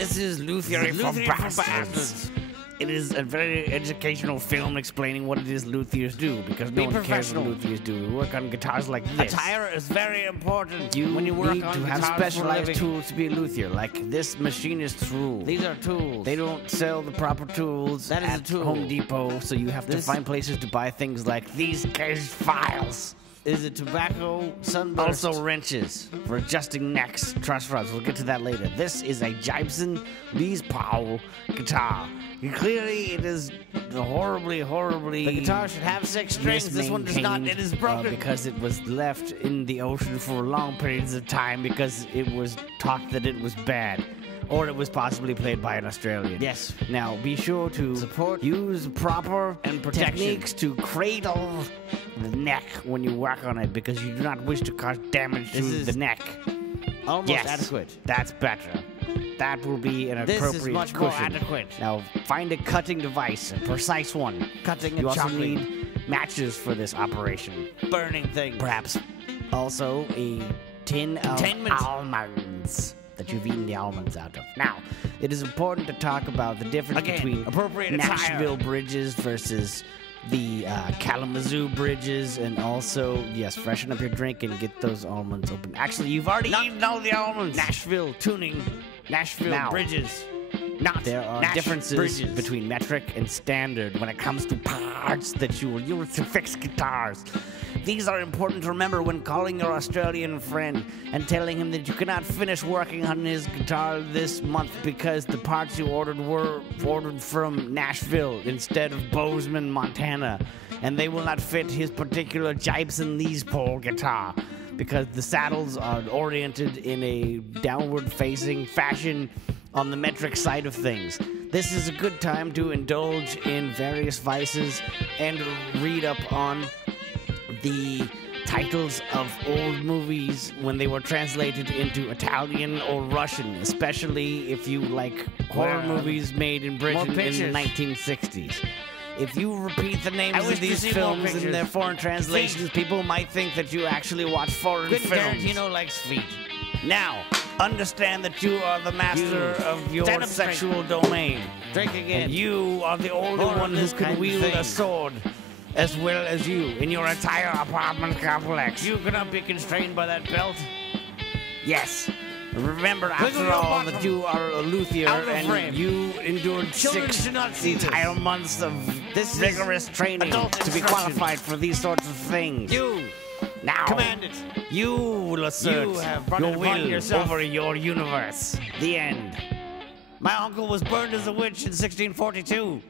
This is Luthiery For Bastards. It is a very educational film explaining what it is luthiers do, because no one cares what luthiers do. We work on guitars like this. Attire is very important when you work need on to have specialized tools to be a luthier, like this machinist's rule. These are tools. They don't sell the proper tools at Home Depot, so you have to find places to buy things like these caged files. Is it tobacco, sunburst? Also wrenches for adjusting necks, truss rods. We'll get to that later. This is a Gibson Les Paul guitar. Clearly, it is horribly... The guitar should have 6 strings. This one does not. It is broken. Because it was left in the ocean for long periods of time because it was taught that it was bad. Or it was possibly played by an Australian. Yes. Now, be sure to use proper techniques to cradle the neck when you work on it, because you do not wish to cause damage to the neck. Almost adequate. That's better. That will be an appropriate cushion. This is much more adequate. Now, find a cutting device, a precise one. Cutting and you also chopping. need matches for this operation. Burning things. Perhaps also a tin of almonds that you've eaten the almonds out of. Now, it is important to talk about the difference between Nashville bridges versus the Kalamazoo bridges, and also, yes, freshen up your drink and get those almonds open. Actually, you've already eaten all the almonds. Nashville tuning, Nashville bridges. There are differences between metric and standard when it comes to parts that you will use to fix guitars. These are important to remember when calling your Australian friend and telling him that you cannot finish working on his guitar this month because the parts you ordered were ordered from Nashville instead of Bozeman, Montana, and they will not fit his particular Gibson Les Paul guitar because the saddles are oriented in a downward-facing fashion on the metric side of things. This is a good time to indulge in various vices and read up on the titles of old movies when they were translated into Italian or Russian, especially if you like horror movies made in Britain in the 1960s. If you repeat the names of these films in their foreign translations, people might think that you actually watch foreign films. Tarantino likes feet. Now, understand that you are the master of your sexual domain. Drink again. And you are the only one who can wield a sword as well as you in your entire apartment complex. You cannot be constrained by that belt. Yes. Remember, after all, that you are a luthier and you endured 6 entire months of rigorous training to be qualified for these sorts of things. You now command it. You will assert your will over your universe. The end. My uncle was burned as a witch in 1642.